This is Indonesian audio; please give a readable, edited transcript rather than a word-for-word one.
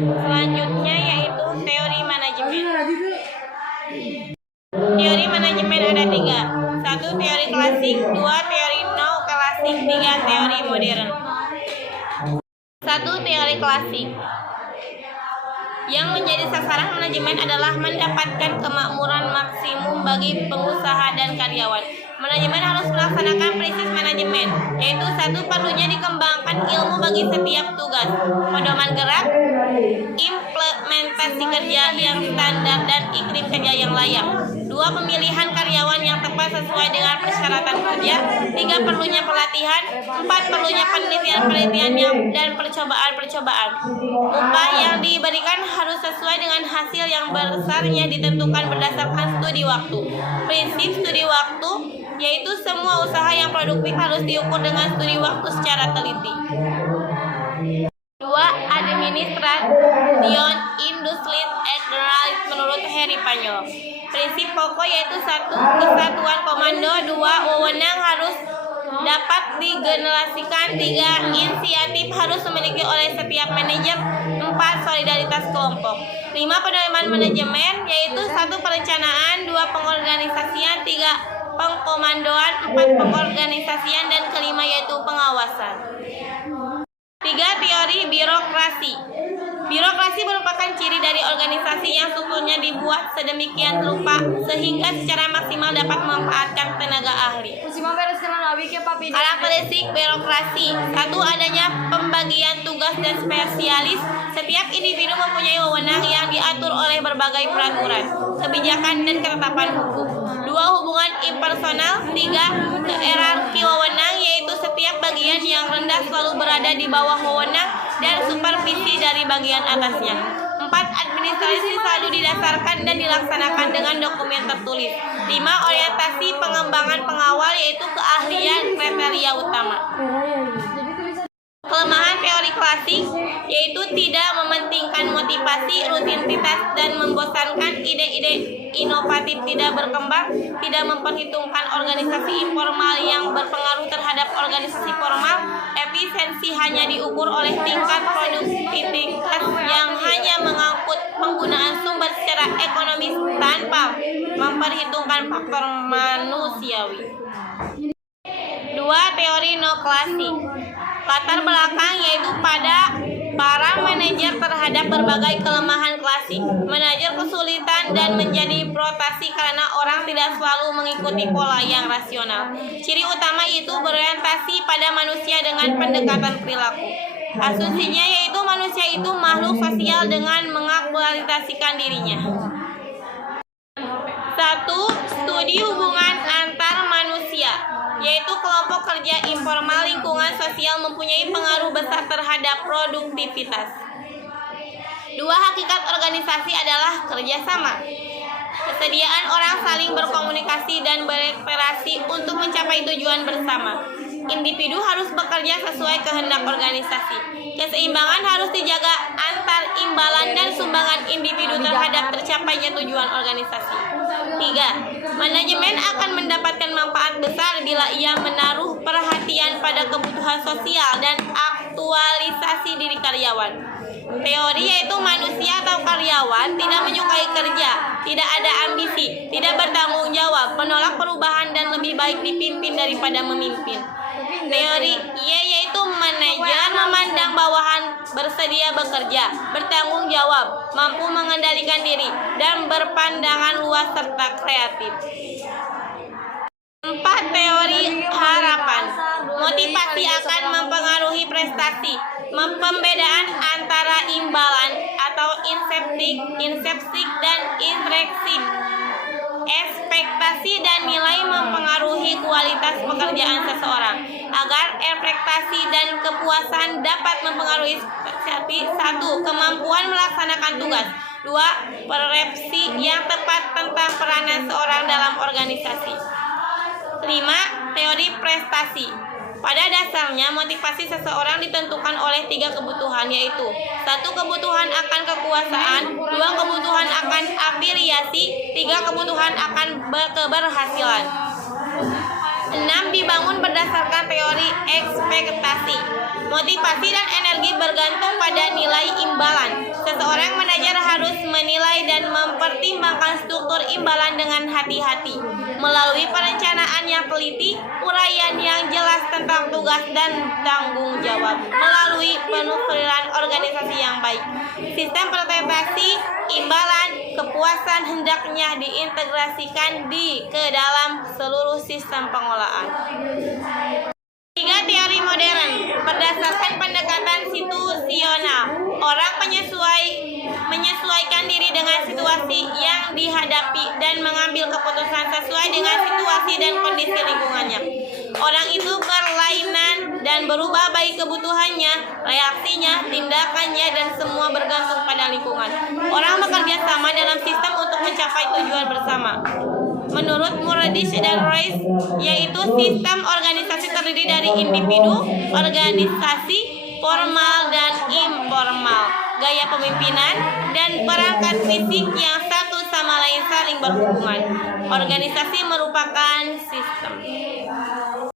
Selanjutnya yaitu teori manajemen. Teori manajemen ada 3. 1. Teori klasik, 2. Teori neoklasik, 3. Teori modern. 1. Teori klasik. Yang menjadi sasaran manajemen adalah mendapatkan kemakmuran maksimum bagi pengusaha dan karyawan. Manajemen harus melaksanakan prinsip manajemen, yaitu 1. Perlunya dikembangkan ilmu bagi setiap tugas, pedoman gerak, implementasi kerja yang standar dan iklim kerja yang layak. 2. Pemilihan karyawan yang tepat sesuai dengan persyaratan kerja. 3. Perlunya pelatihan. 4. Perlunya penelitian-penelitian dan percobaan-percobaan. Upah yang diberikan harus sesuai dengan hasil yang besarnya ditentukan berdasarkan studi waktu. Prinsip studi waktu yaitu semua usaha yang produktif harus diukur dengan studi waktu secara teliti. 2. Administration Industries and Generalities menurut Harry Panyol. Prinsip pokok yaitu 1. Kesatuan komando. 2. Wewenang harus dapat digenerasikan. 3. Inisiatif harus dimiliki oleh setiap manajer. 4. Solidaritas kelompok. 5. Pedoman manajemen yaitu 1. Perencanaan. 2. Pengorganisasian. 3. Pengkomandoan. 4. Pengorganisasian. Dan kelima yaitu pengawasan. 3. Teori birokrasi. Birokrasi merupakan ciri dari organisasi yang strukturnya dibuat sedemikian rupa sehingga secara maksimal dapat memanfaatkan tenaga ahli. Karakteristik birokrasi. 1. Adanya pembagian tugas dan spesialis. Setiap individu mempunyai wewenang yang diatur oleh berbagai peraturan, kebijakan, dan ketetapan hukum. 2. Hubungan impersonal. 3. Hierarki wewenang yaitu setiap bagian yang rendah selalu berada di bawah wewenang dan supervisi dari bagian atasnya. 4. Administrasi selalu didasarkan dan dilaksanakan dengan dokumen tertulis. 5. Orientasi pengembangan pengawal yaitu keahlian kriteria utama. Kelemahan teori klasik yaitu tidak mementingkan motivasi, rutinitas, dan membosankan. Ide-ide inovatif tidak berkembang, tidak memperhitungkan organisasi informal yang berpengaruh terhadap organisasi formal. Efisiensi hanya diukur oleh tingkat produktivitas yang hanya mengangkut penggunaan sumber secara ekonomis tanpa memperhitungkan faktor manusiawi. 2. Teori neoklasik. Latar belakang yaitu pada para manajer terhadap berbagai kelemahan klasik. Manajer kesulitan dan menjadi protasi karena orang tidak selalu mengikuti pola yang rasional. Ciri utama itu berorientasi pada manusia dengan pendekatan perilaku. Asumsinya yaitu manusia itu makhluk sosial dengan mengaktualisasikan dirinya. 1. Studi hubungan antar manusia yaitu kelompok kerja informal lingkungan sosial mempunyai pengaruh besar terhadap produktivitas. 2. Hakikat organisasi adalah kerjasama. Kesediaan orang saling berkomunikasi dan berinteraksi untuk mencapai tujuan bersama. Individu harus bekerja sesuai kehendak organisasi. Keseimbangan harus dijaga antar imbalan dan sumbangan individu terhadap tercapainya tujuan organisasi. 3. Manajemen akan mendapatkan manfaat besar bila ia menaruh perhatian pada kebutuhan sosial dan aktualisasi diri karyawan. Teori yaitu manusia atau karyawan tidak menyukai kerja, tidak ada ambisi, tidak bertanggung jawab, menolak perubahan dan lebih baik dipimpin daripada memimpin. Teori Y yaitu manajer memandang bawahan, bersedia bekerja, bertanggung jawab, mampu mengendalikan diri, dan berpandangan luas serta kreatif. 4. Teori harapan. Motivasi akan mempengaruhi prestasi. Pembedaan antara imbalan atau inseptik dan intrinsik. Ekspektasi dan nilai mempengaruhi kualitas pekerjaan seseorang. Agar ekspektasi dan kepuasan dapat mempengaruhi 1. Kemampuan melaksanakan tugas. 2. Persepsi yang tepat tentang peranan seorang dalam organisasi. 5. Teori prestasi. Pada dasarnya, motivasi seseorang ditentukan oleh 3 kebutuhan, yaitu 1. Kebutuhan akan kekuasaan, 2. Kebutuhan akan afiliasi, 3. Kebutuhan akan keberhasilan. 6. Dibangun berdasarkan teori ekspektasi. Motivasi dan energi bergantung pada nilai imbalan. Seorang manajer harus menilai dan mempertimbangkan struktur imbalan dengan hati-hati melalui perencanaan yang teliti, uraian yang jelas tentang tugas dan tanggung jawab, melalui penurunan organisasi yang baik. Sistem presentasi imbalan kepuasan hendaknya diintegrasikan ke dalam seluruh sistem pengolahan. 3. Teori modern. Berdasarkan pendekatan situasional, orang menyesuaikan diri dengan situasi yang dihadapi dan mengambil keputusan sesuai dengan situasi dan kondisi lingkungannya. Orang itu berlainan dan berubah baik kebutuhannya, reaksinya, tindakannya, dan semua bergantung pada lingkungan. Orang bekerja sama dalam sistem untuk mencapai tujuan bersama. Menurut Muradish dan Royce, yaitu sistem organisasi terdiri dari individu, organisasi formal dan informal, gaya pemimpinan, dan perangkat fisik yang satu sama lain saling berhubungan. Organisasi merupakan sistem.